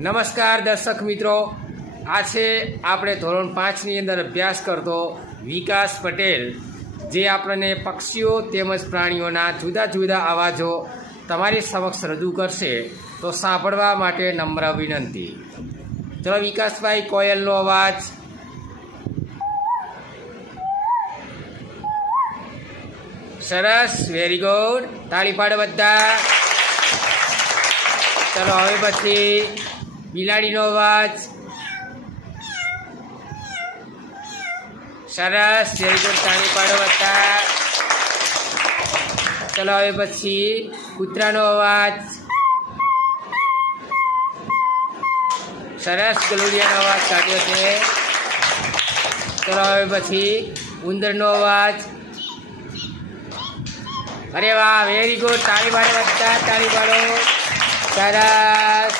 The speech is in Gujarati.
નમસ્કાર દર્શક મિત્રો, આ છે આપણે ધોરણ 5ની અંદર અભ્યાસ કરતો વિકાસ પટેલ, જે આપણને પક્ષીઓ તેમજ પ્રાણીઓના જુદા જુદા અવાજો તમારી સમક્ષ રજૂ કરશે. તો સાંભળવા માટે નમ્ર વિનંતી. ચલો વિકાસભાઈ, કોયલનો અવાજ. સરસ, વેરી ગુડ, તાળી પાડો બધા. ચલો હવે પછી બિલાડીનો અવાજ. સરસ, વેરી ગુડ, તાળી પાડો બધા. ચલો હવે પછી કૂતરાનો અવાજ. સરસ, ગલુડિયાનો અવાજ કાઢ્યો છે. ચલો હવે પછી ઉંદરનો અવાજ. અરે વાહ, વેરી ગુડ, તાળી પાડો બધા, તાળી પાડો. સરસ.